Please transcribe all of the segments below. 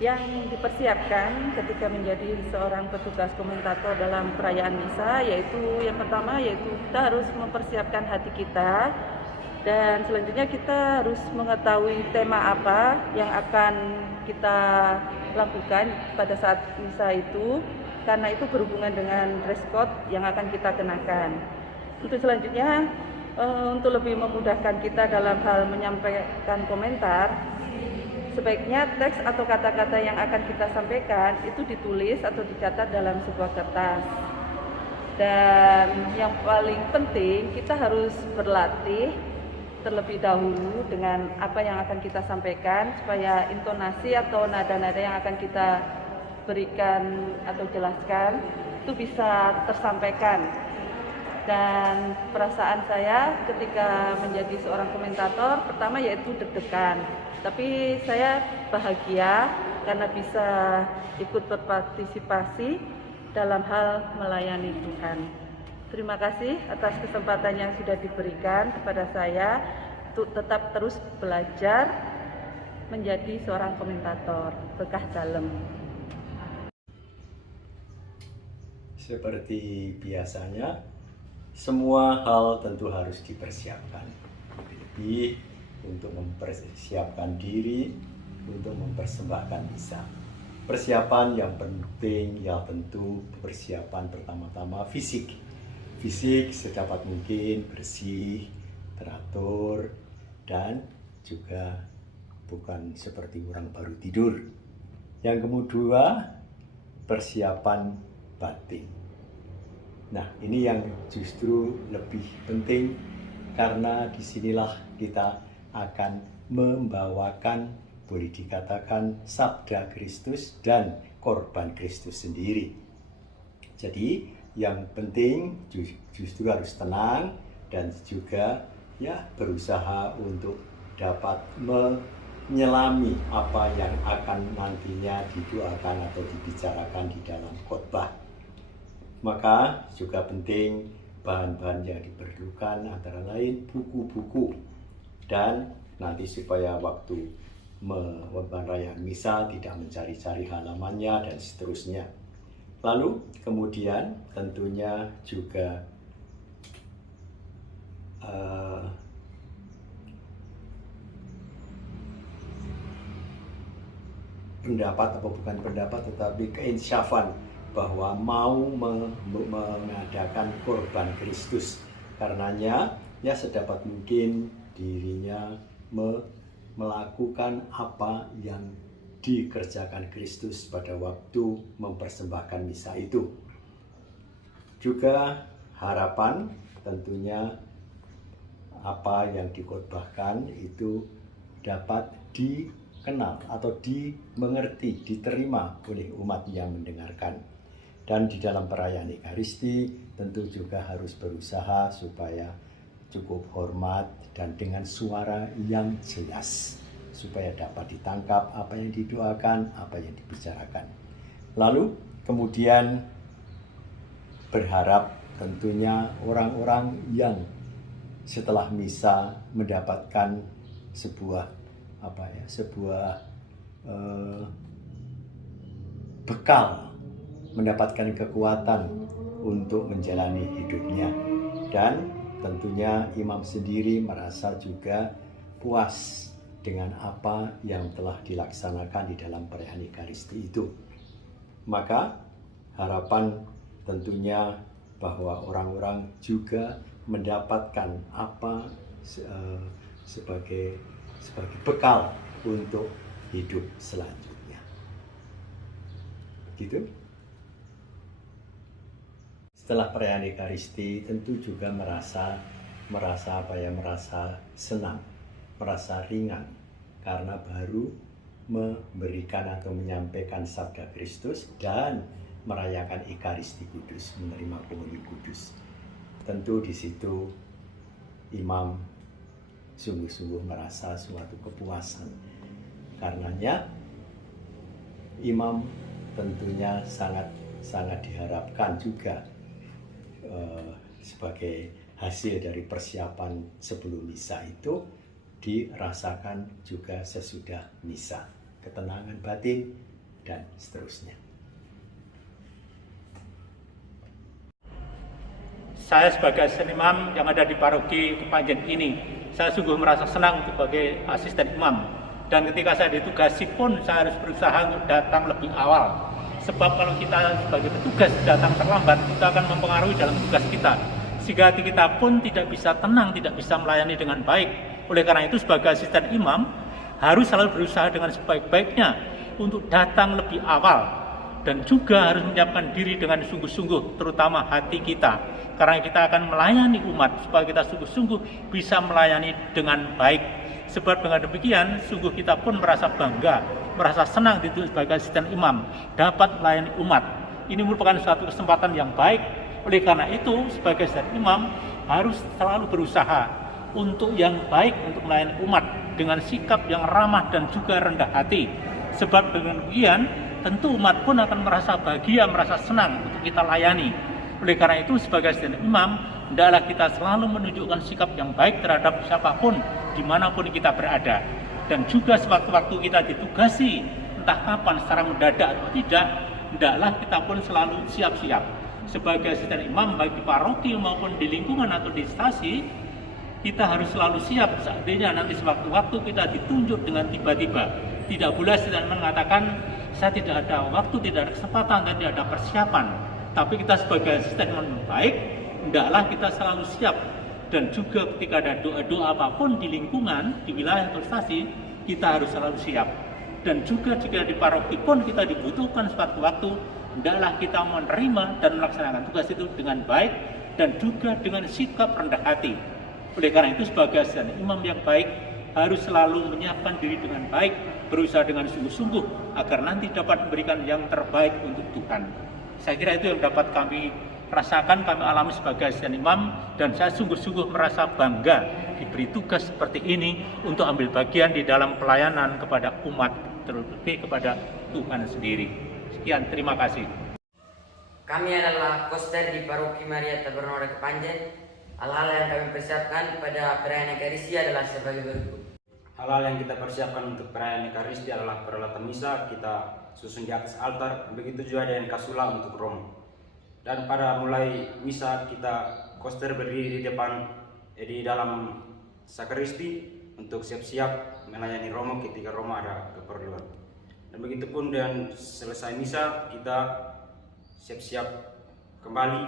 Yang dipersiapkan ketika menjadi seorang petugas komentator dalam perayaan misa yaitu yang pertama yaitu kita harus mempersiapkan hati kita, dan selanjutnya kita harus mengetahui tema apa yang akan kita lakukan pada saat misa itu, karena itu berhubungan dengan dress code yang akan kita kenakan. Untuk selanjutnya, untuk lebih memudahkan kita dalam hal menyampaikan komentar, sebaiknya teks atau kata-kata yang akan kita sampaikan itu ditulis atau dicatat dalam sebuah kertas. Dan yang paling penting, kita harus berlatih terlebih dahulu dengan apa yang akan kita sampaikan, supaya intonasi atau nada-nada yang akan kita berikan atau jelaskan itu bisa tersampaikan. Dan perasaan saya ketika menjadi seorang komentator, pertama yaitu deg-degan. Tapi saya bahagia karena bisa ikut berpartisipasi dalam hal melayani Tuhan. Terima kasih atas kesempatan yang sudah diberikan kepada saya untuk tetap terus belajar menjadi seorang komentator. Berkah dalam. Seperti biasanya, semua hal tentu harus dipersiapkan. Lebih untuk mempersiapkan diri untuk mempersembahkan misa. Persiapan yang penting ya tentu persiapan pertama-tama fisik. Fisik sedapat mungkin bersih, teratur, dan juga bukan seperti orang baru tidur. Yang kedua, persiapan batin. Nah, ini yang justru lebih penting karena disinilah kita akan membawakan, boleh dikatakan, sabda Kristus dan korban Kristus sendiri. Jadi yang penting justru harus tenang dan juga ya berusaha untuk dapat menyelami apa yang akan nantinya didoakan atau dibicarakan di dalam khotbah. Maka juga penting bahan-bahan yang diperlukan antara lain buku-buku, dan nanti supaya waktu merayakan misa tidak mencari-cari halamannya dan seterusnya. Lalu kemudian tentunya juga pendapat atau bukan pendapat tetapi keinsyafan bahwa mau mengadakan korban Kristus, karenanya ya sedapat mungkin dirinya melakukan apa yang dikerjakan Kristus pada waktu mempersembahkan misa itu. Juga harapan tentunya apa yang dikhotbahkan itu dapat dikenal atau dimengerti, diterima oleh umat yang mendengarkan. Dan di dalam perayaan Ekaristi tentu juga harus berusaha supaya cukup hormat dan dengan suara yang jelas, supaya dapat ditangkap apa yang didoakan, apa yang dibicarakan. Lalu kemudian berharap tentunya orang-orang yang setelah misa mendapatkan sebuah bekal, mendapatkan kekuatan untuk menjalani hidupnya. Dan tentunya imam sendiri merasa juga puas dengan apa yang telah dilaksanakan di dalam perayaan Ekaristi itu. Maka harapan tentunya bahwa orang-orang juga mendapatkan apa sebagai bekal untuk hidup selanjutnya. Gitu. Setelah perayaan Ekaristi tentu juga merasa senang, merasa ringan karena baru memberikan atau menyampaikan sabda Kristus dan merayakan Ekaristi Kudus, menerima komunion kudus. Tentu di situ imam sungguh-sungguh merasa suatu kepuasan. Karenanya imam tentunya sangat diharapkan juga sebagai hasil dari persiapan sebelum misa itu dirasakan juga sesudah misa. Ketenangan batin dan seterusnya. Saya sebagai asisten imam yang ada di paroki Kepanjen ini, saya sungguh merasa senang sebagai asisten imam. Dan ketika saya ditugasi pun saya harus berusaha untuk datang lebih awal. Sebab kalau kita sebagai petugas datang terlambat, itu akan mempengaruhi dalam tugas kita. Sehingga hati kita pun tidak bisa tenang, tidak bisa melayani dengan baik. Oleh karena itu sebagai asisten imam, harus selalu berusaha dengan sebaik-baiknya untuk datang lebih awal. Dan juga harus menyiapkan diri dengan sungguh-sungguh, terutama hati kita. Karena kita akan melayani umat, supaya kita sungguh-sungguh bisa melayani dengan baik. Sebab dengan demikian, sungguh kita pun merasa bangga, merasa senang sebagai asisten imam, dapat melayani umat. Ini merupakan suatu kesempatan yang baik. Oleh karena itu, sebagai asisten imam, harus selalu berusaha untuk yang baik untuk melayani umat, dengan sikap yang ramah dan juga rendah hati. Sebab dengan demikian, tentu umat pun akan merasa bahagia, merasa senang untuk kita layani. Oleh karena itu sebagai asisten imam, hendaklah kita selalu menunjukkan sikap yang baik terhadap siapapun, dimanapun kita berada. Dan juga sewaktu-waktu kita ditugasi, entah kapan secara mendadak atau tidak, hendaklah kita pun selalu siap-siap. Sebagai asisten imam, baik di paroki maupun di lingkungan atau di stasi, kita harus selalu siap seandainya nanti sewaktu-waktu kita ditunjuk dengan tiba-tiba. Tidak boleh asisten mengatakan, saya tidak ada waktu, tidak ada kesempatan, tidak ada persiapan. Tapi kita sebagai asisten yang baik, hendaklah kita selalu siap. Dan juga ketika ada doa-doa apapun di lingkungan, di wilayah atau stasi, kita harus selalu siap. Dan juga jika di paroki pun kita dibutuhkan suatu waktu, hendaklah kita menerima dan melaksanakan tugas itu dengan baik dan juga dengan sikap rendah hati. Oleh karena itu sebagai asisten imam yang baik, harus selalu menyiapkan diri dengan baik, berusaha dengan sungguh-sungguh agar nanti dapat memberikan yang terbaik untuk Tuhan. Saya kira itu yang dapat kami rasakan, kami alami sebagai asisten imam, dan saya sungguh-sungguh merasa bangga diberi tugas seperti ini untuk ambil bagian di dalam pelayanan kepada umat, terlebih kepada Tuhan sendiri. Sekian, terima kasih. Kami adalah koster di Paroki Maria Tabernaura Kepanjen. Hal-hal yang kami persiapkan pada perayaan Ekaristi adalah sebagai berikut. Hal-hal yang kita persiapkan untuk perayaan Ekaristi adalah peralatan misa kita susun di atas altar, begitu juga dengan kasula untuk romo. Dan pada mulai misa kita koster berdiri di depan di dalam sakristi untuk siap-siap melayani romo ketika romo ada keperluan. Dan begitu pun dengan selesai misa kita siap-siap kembali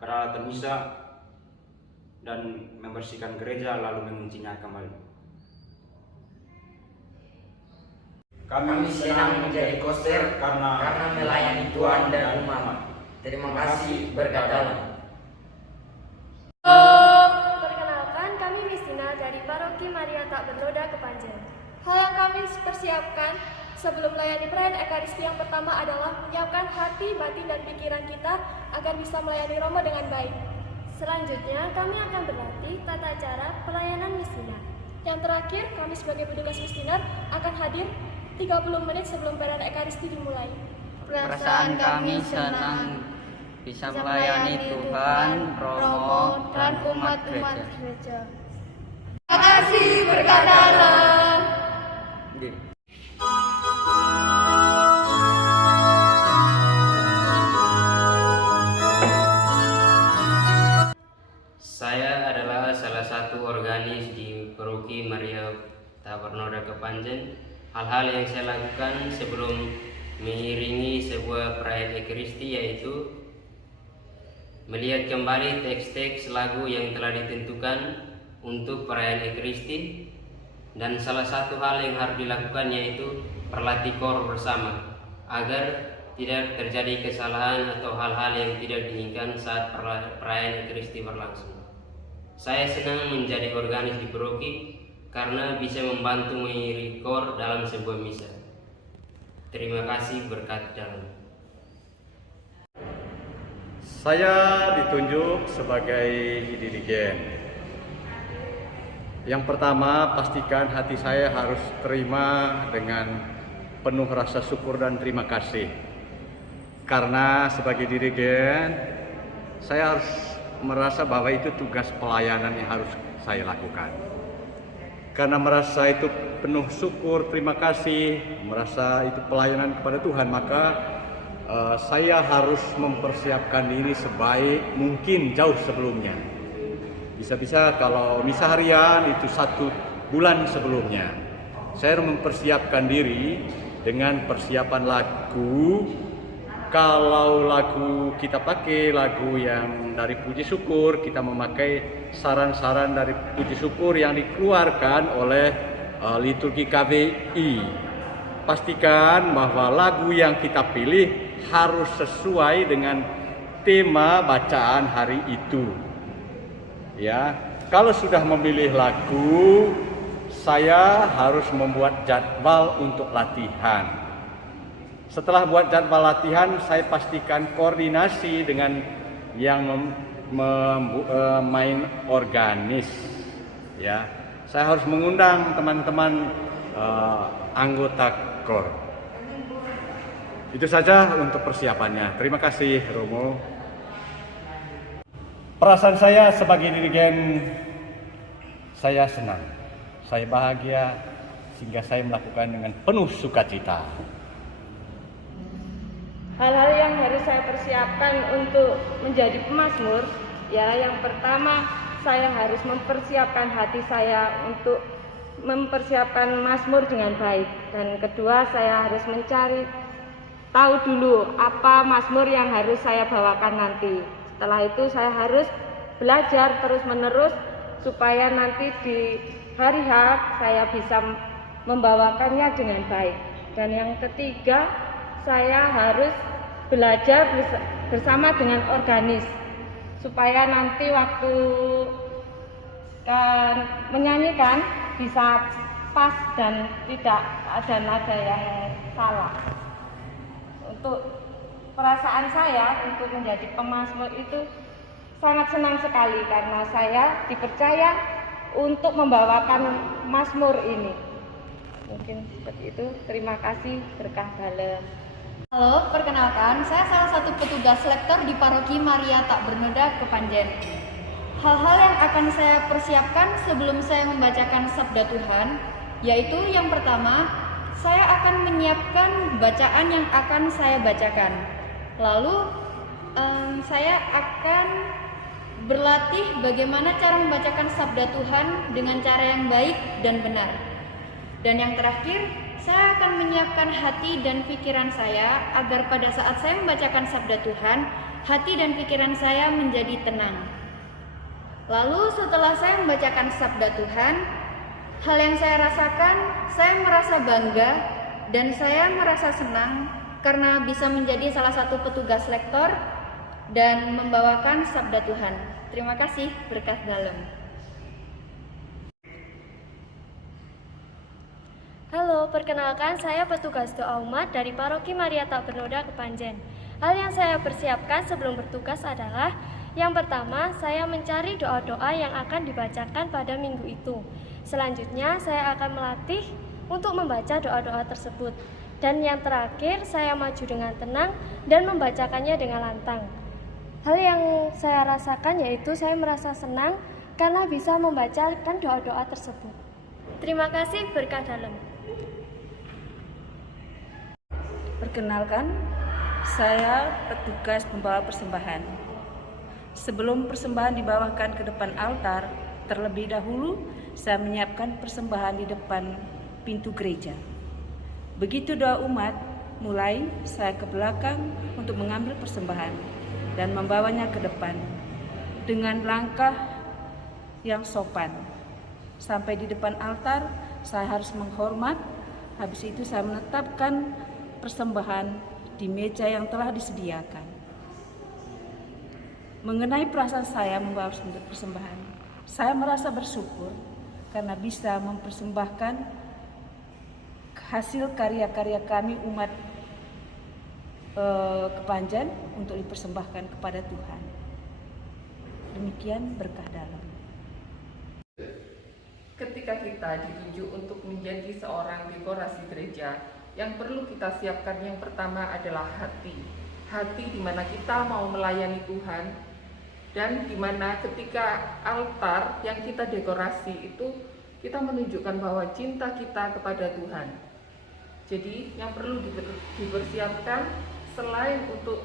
peralatan misa dan membersihkan gereja lalu menguncinya kembali. Kami senang menjadi koster karena melayani Tuhan dan umat. Terima kasih, berkat dalam. Perkenalkan, kami Mistina dari Paroki Maria Tak Bernoda Kepanjen. Hal yang kami persiapkan sebelum melayani perayaan Ekaristi yang pertama adalah menyiapkan hati, batin, dan pikiran kita agar bisa melayani Romo dengan baik. Selanjutnya, kami akan berlatih tata cara pelayanan Mistina. Yang terakhir, kami sebagai petugas Mistina akan hadir 30 menit sebelum perayaan Ekaristi dimulai. Perasaan kami senang bisa melayani Tuhan, Romo, dan umat gereja. Terima kasih, berkat dalam. Saya adalah salah satu organis di Paroki Maria Tabernaura Kepanjen. Hal-hal yang saya lakukan sebelum mengiringi sebuah perayaan Ekaristi yaitu melihat kembali teks-teks lagu yang telah ditentukan untuk perayaan Ekaristi, dan salah satu hal yang harus dilakukan yaitu berlatih kor bersama agar tidak terjadi kesalahan atau hal-hal yang tidak diinginkan saat perayaan Ekaristi berlangsung. Saya senang menjadi organis di paroki karena bisa membantu mengiringi kor dalam sebuah misa. Terima kasih, berkat dalam. Saya ditunjuk sebagai dirigen. Yang pertama, pastikan hati saya harus terima dengan penuh rasa syukur dan terima kasih. Karena sebagai dirigen, saya harus merasa bahwa itu tugas pelayanan yang harus saya lakukan. karena merasa itu penuh syukur, terima kasih, merasa itu pelayanan kepada Tuhan, maka saya harus mempersiapkan diri sebaik mungkin jauh sebelumnya. Bisa-bisa kalau misa harian itu 1 bulan sebelumnya. Saya harus mempersiapkan diri dengan persiapan lagu. Kalau lagu kita pakai lagu yang dari puji syukur, kita memakai saran-saran dari puji syukur yang dikeluarkan oleh liturgi KBI. Pastikan bahwa lagu yang kita pilih harus sesuai dengan tema bacaan hari itu. Ya, kalau sudah memilih lagu, saya harus membuat jadwal untuk latihan. Setelah buat jadwal latihan, saya pastikan koordinasi dengan yang main organis. Ya, saya harus mengundang teman-teman anggota KOR. Itu saja untuk persiapannya. Terima kasih, Romo. Perasaan saya sebagai dirigen, saya senang, saya bahagia, sehingga saya melakukan dengan penuh sukacita. Hal-hal yang harus saya persiapkan untuk menjadi pemazmur, ya, yang pertama saya harus mempersiapkan hati saya untuk mempersiapkan mazmur dengan baik, dan kedua saya harus mencari tahu dulu apa mazmur yang harus saya bawakan nanti. Setelah itu saya harus belajar terus-menerus supaya nanti di hari H saya bisa membawakannya dengan baik. Dan yang ketiga, saya harus belajar bersama dengan organis supaya nanti waktu menyanyikan bisa pas dan tidak ada nada yang salah. Untuk perasaan saya untuk menjadi pemazmur itu sangat senang sekali karena saya dipercaya untuk membawakan mazmur ini. Mungkin seperti itu. Terima kasih, berkah dalam. Halo, perkenalkan, saya salah satu petugas lektor di Paroki Maria Tak Bernoda, Kepanjen. Hal-hal yang akan saya persiapkan sebelum saya membacakan Sabda Tuhan, yaitu yang pertama, saya akan menyiapkan bacaan yang akan saya bacakan. Lalu, saya akan berlatih bagaimana cara membacakan Sabda Tuhan dengan cara yang baik dan benar. Dan yang terakhir, saya akan menyiapkan hati dan pikiran saya agar pada saat saya membacakan Sabda Tuhan, hati dan pikiran saya menjadi tenang. Lalu setelah saya membacakan Sabda Tuhan, hal yang saya rasakan, saya merasa bangga dan saya merasa senang karena bisa menjadi salah satu petugas lektor dan membawakan Sabda Tuhan. Terima kasih, berkah dalam. Halo, perkenalkan saya petugas doa umat dari Paroki Maria Tak Bernoda, Kepanjen. Hal yang saya persiapkan sebelum bertugas adalah yang pertama, saya mencari doa-doa yang akan dibacakan pada minggu itu. Selanjutnya, saya akan melatih untuk membaca doa-doa tersebut. Dan yang terakhir, saya maju dengan tenang dan membacakannya dengan lantang. Hal yang saya rasakan yaitu saya merasa senang karena bisa membacakan doa-doa tersebut. Terima kasih, berkah dalam. Perkenalkan, saya petugas pembawa persembahan. Sebelum persembahan dibawakan ke depan altar, terlebih dahulu saya menyiapkan persembahan di depan pintu gereja. Begitu doa umat mulai, saya ke belakang untuk mengambil persembahan dan membawanya ke depan dengan langkah yang sopan. Sampai di depan altar, saya harus menghormat. Habis itu saya menetapkan persembahan di meja yang telah disediakan. Mengenai perasaan saya membawa persembahan, saya merasa bersyukur karena bisa mempersembahkan hasil karya-karya kami umat Kepanjen untuk dipersembahkan kepada Tuhan. Demikian berkah dalam. Ketika kita ditunjuk untuk menjadi seorang dekorasi gereja, yang perlu kita siapkan yang pertama adalah hati. Hati di mana kita mau melayani Tuhan, dan di mana ketika altar yang kita dekorasi itu kita menunjukkan bahwa cinta kita kepada Tuhan. Jadi yang perlu dipersiapkan selain untuk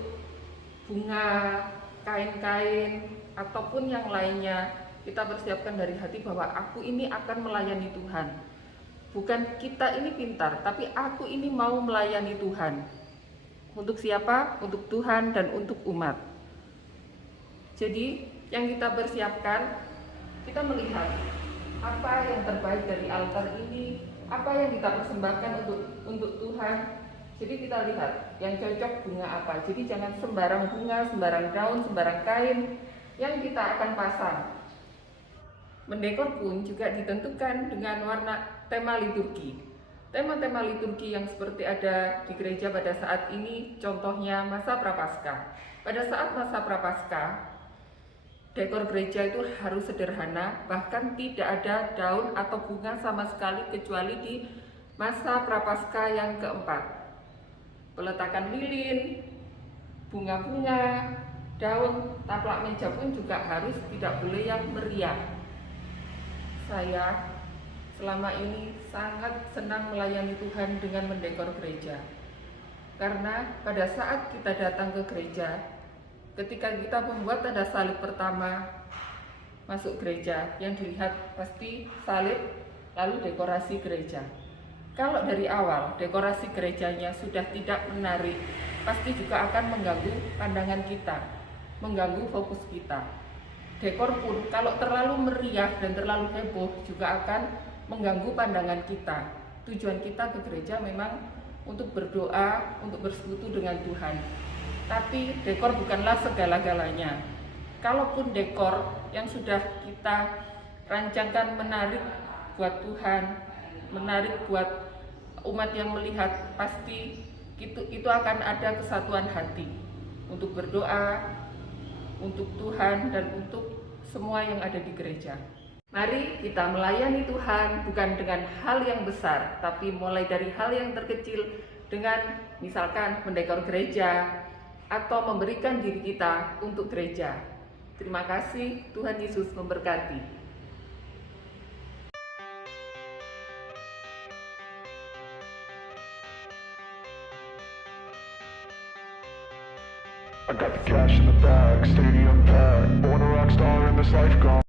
bunga, kain-kain, ataupun yang lainnya, kita persiapkan dari hati bahwa aku ini akan melayani Tuhan. Bukan kita ini pintar, tapi aku ini mau melayani Tuhan. Untuk siapa? Untuk Tuhan dan untuk umat. Jadi yang kita persiapkan, kita melihat apa yang terbaik dari altar ini, apa yang kita persembahkan untuk Tuhan. Jadi kita lihat yang cocok bunga apa. Jadi jangan sembarang bunga, sembarang daun, sembarang kain yang kita akan pasang. Mendekor pun juga ditentukan dengan warna tema liturgi. Tema-tema liturgi yang seperti ada di gereja pada saat ini, contohnya masa Prapaskah. Pada saat masa Prapaskah, dekor gereja itu harus sederhana, bahkan tidak ada daun atau bunga sama sekali kecuali di masa Prapaskah yang keempat. Peletakan lilin, bunga-bunga, daun, taplak meja pun juga harus tidak boleh yang meriah. Saya selama ini sangat senang melayani Tuhan dengan mendekor gereja. Karena pada saat kita datang ke gereja, ketika kita membuat tanda salib pertama masuk gereja, yang dilihat pasti salib lalu dekorasi gereja. Kalau dari awal dekorasi gerejanya sudah tidak menarik, pasti juga akan mengganggu pandangan kita, mengganggu fokus kita. Dekor pun kalau terlalu meriah dan terlalu heboh juga akan mengganggu pandangan kita. Tujuan kita ke gereja memang untuk berdoa, untuk bersekutu dengan Tuhan. Tapi dekor bukanlah segala-galanya. Kalaupun dekor yang sudah kita rancangkan menarik buat Tuhan, menarik buat umat yang melihat, pasti itu akan ada kesatuan hati untuk berdoa, untuk Tuhan dan untuk semua yang ada di gereja. Mari kita melayani Tuhan bukan dengan hal yang besar, tapi mulai dari hal yang terkecil dengan misalkan mendekor gereja atau memberikan diri kita untuk gereja. Terima kasih, Tuhan Yesus memberkati. I got the cash in the bag, stadium packed, born a rock star in this life gone.